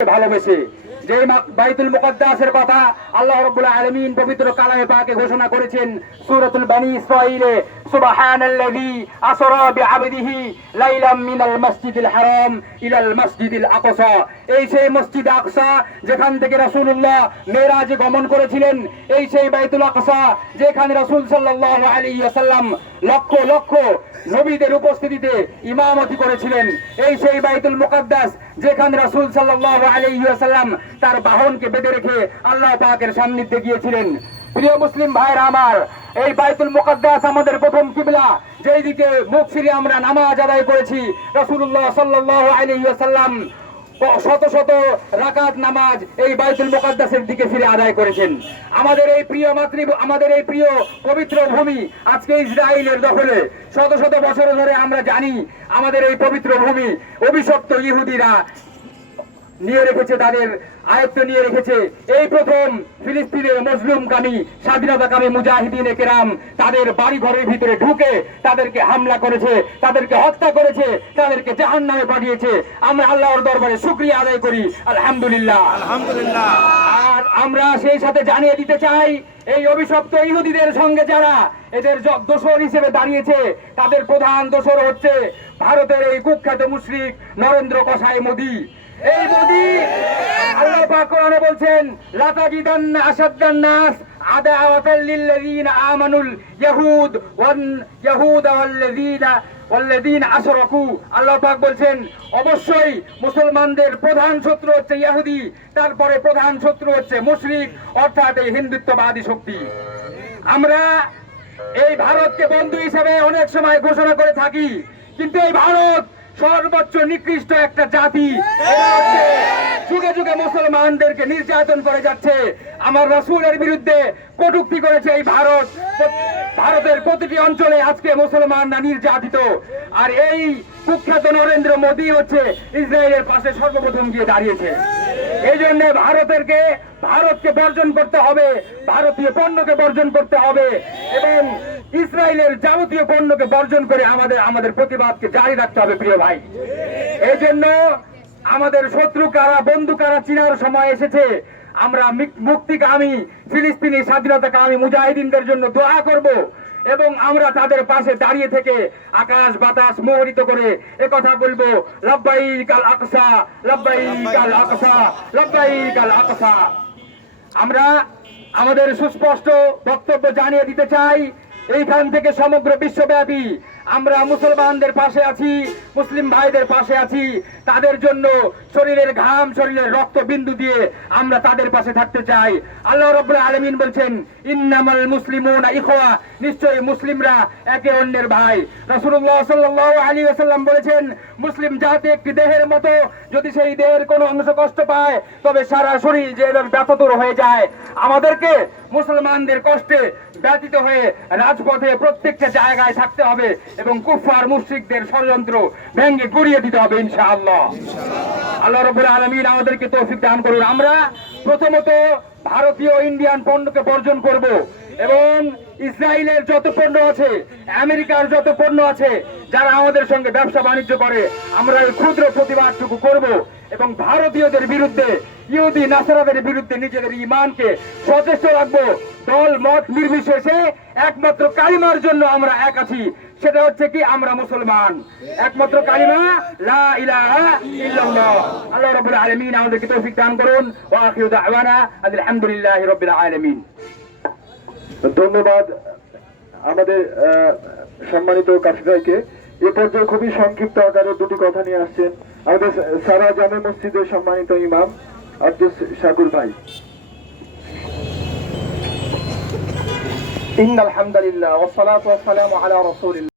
ভালোবেসে যে বাইতুল মুকদ্দাসের কথা আল্লাহ রাব্বুল আলামিন পবিত্র কালামে পাকে ঘোষণা করেছেন সূরাতুল বনী ইসরাঈলে সুবহানাল্লাযী আসরা বিআবদিহি লাইলাম মিনাল মাসজিদিল হারাম ইলাল মাসজিদিল আকসা। এই সেই মসজিদ আকসা যেখান থেকে রাসূলুল্লাহ মেরাজে গমন করেছিলেন, এই সেই বাইতুল আকসা যেখানে রাসূল সাল্লাল্লাহু আলাইহি ওয়াসাল্লাম লক্ষ লক্ষ নবীদের উপস্থিতিতে ইমামতি করেছিলেন, এই সেই বাইতুল মুকদ্দাস যেখানে রাসূল সাল্লাল্লাহু আলাইহি ওয়াসাল্লাম তার বাহনকে বেঁধে রেখে আল্লাহ পাকের সান্নিধ্যে গিয়েছিলেন। প্রিয় মুসলিম ভাইরা আমার, এই বাইতুল মুকদ্দাস আমাদের প্রথম কিবলা, যেই দিকে মুখ ফিরে আমরা নামাজ আদায় করেছি। রাসূলুল্লাহ সাল্লাল্লাহু আলাইহি ওয়াসাল্লাম শত শত রাকাত নামাজ এই বাইতুল মুকদ্দাসের দিকে ফিরে আদায় করেছেন। আমাদের এই প্রিয় পবিত্র ভূমি আজকে ইসরায়েলের দখলে। শত শত বছর ধরে আমরা জানি আমাদের এই পবিত্র ভূমি অভিশপ্ত ইহুদিরা নিয়ে রেখেছে, তাদের আয়ত্ত নিয়ে রেখেছে। এই প্রথম ফিলিস্তিনের মজলুমকামী স্বাধীনতাকামী মুজাহিদিনে কেরাম তাদের বাড়ি ঘরের ভিতরে ঢুকে তাদেরকে হামলা করেছে, তাদেরকে হত্যা করেছে, তাদেরকে জাহান্নামে পাঠিয়েছে। আমরা আল্লাহর দরবারে শুকরিয়া আদায় করি, আলহামদুলিল্লাহ আলহামদুলিল্লাহ। আর আমরা সেই সাথে জানিয়ে দিতে চাই, এই অভিশপ্ত ইহুদিদের সঙ্গে যারা এদের দোসর হিসেবে দাঁড়িয়েছে, তাদের প্রধান দোসর হচ্ছে ভারতের এই কুখ্যাত মুশরিক নরেন্দ্র কসাই মোদী। এই মোদী আল্লাহ পাক কোরআনে বলছেন, লাতাজিদান্না আশাদ্দান নাস আদাওয়াতাল লিল্লাযিনা আমানুল ইয়াহুদ ওয়াল্লাযিনা আশরাকু। আল্লাহ পাক বলছেন, অবশ্যই মুসলমানদের প্রধান শত্রু হচ্ছে ইহুদি, তারপরে প্রধান শত্রু হচ্ছে মুশরিক, অর্থাৎ এই হিন্দুত্ববাদী শক্তি। আমরা এই ভারতকে বন্ধু হিসেবে অনেক সময় ঘোষণা করে থাকি, কিন্তু এই ভারত সর্বোচ্চ নিকৃষ্ট একটা জাতি। যুগে যুগে মুসলমানদেরকে নির্যাতন করে যাচ্ছে, আমার রাসূলের বিরুদ্ধে কটূক্তি করেছে এই ভারত। ভারতের প্রতিটি অঞ্চলে আজকে মুসলমানরা নির্যাতিত। আর এই কুখ্যাত নরেন্দ্র মোদী হচ্ছে ইসরায়েলের পাশে সর্বপ্রথম গিয়ে দাঁড়িয়েছে। এই জন্য ভারতকে বর্জন করতে হবে, ভারতীয় পণ্যকে বর্জন করতে হবে এবং ইসরায়েলের যাবতীয় পণ্যকে বর্জন করে আমাদের প্রতিবাদকে জারি রাখতে হবে। প্রিয় ভাই, এই জন্য আমাদের শত্রু কারা বন্ধু কারা চিনার সময় এসেছে। আমরা মুক্তিকামী ফিলিস্তিনি স্বাধীনতাকামী মুজাহিদিনদের জন্য দোয়া করব এবং আমরা তাদের পাশে দাঁড়িয়ে থেকে আকাশ বাতাস মোহরিত করে একথা বলবো, লাব্বাইক আল আকসা, লাব্বাইক আল আকসা, লাব্বাইক আল আকসা। আমরা আমাদের সুস্পষ্ট বক্তব্য জানিয়ে দিতে চাই, এইখান থেকে সমগ্র বিশ্বব্যাপী আমরা মুসলমানদের পাশে আছি, মুসলিম ভাইদের পাশে আছি। তাদের জন্য শরীরের ঘাম, শরীরের রক্ত বিন্দু দিয়ে আমরা তাদের পাশে থাকতে চাই। আল্লাহ রাব্বুল আলামিন বলছেন, ইন্নামাল মুসলিমুনা ইখওয়া, নিশ্চয়ই মুসলিমরা একে অন্যের ভাই। রাসূলুল্লাহ সাল্লাল্লাহু আলাইহি ওয়াসাল্লাম বলেছেন, মুসলিম জাতি একটি দেহের মতো, যদি সেই দেহের কোনো অংশ কষ্ট পায় তবে সারা শরীর যে ব্যথিত হয়ে যায়। আমাদেরকে মুসলমানদের কষ্টে ব্যথিত হয়ে রাজপথে প্রত্যেকটা জায়গায় থাকতে হবে এবং কুফফার মুশরিকদের ষড়যন্ত্র ভেঙে গুড়িয়ে দিতে হবে ইনশাআল্লাহ। আল্লাহ রাব্বুল আলামিন আমাদেরকে তৌফিক দান করুন। আমরা প্রথমত ভারতীয় ইন্ডিয়ান পণ্যকে বর্জন করব এবং ইসরায়েলের যত পণ্য আছে, আমেরিকার যত পণ্য আছে, যারা আমাদের সঙ্গে ব্যবসা বাণিজ্য করে, আমরা এই ক্ষুদ্র প্রতিবাদটুকু করব এবং ভারতীয়দের বিরুদ্ধে, ইহুদি নাসারাদের বিরুদ্ধে নিজেদের ঈমানকে সচেষ্ট রাখবো। দল মত নির্বিশেষে একমাত্র কালিমার জন্য আমরা এক আছি, সেটা হচ্ছে কি আমরা মুসলমান। একমাত্র কালিমা লা ইলাহা ইল্লাল্লাহ। আল্লাহ রাব্বুল আলামিন আমাদেরকে তৌফিক দান করুন। ওয়া আখিরু দাওয়ানা আলহামদুলিল্লাহি রাব্বিল আলামিন। ধন্যবাদ আমাদের সম্মানিত কাফি ভাইকে। এ পর্যায়ে খুবই সংক্ষিপ্ত আকারে দুটি কথা নিয়ে আসছেন আমাদের সারা জামে মসজিদের সম্মানিত ইমাম আব্দুস শাকুর ভাই। ইন্নাল হামদুলিল্লাহ ওয়াস সালাতু ওয়াস সালামু আলা রাসূলিল্লাহ।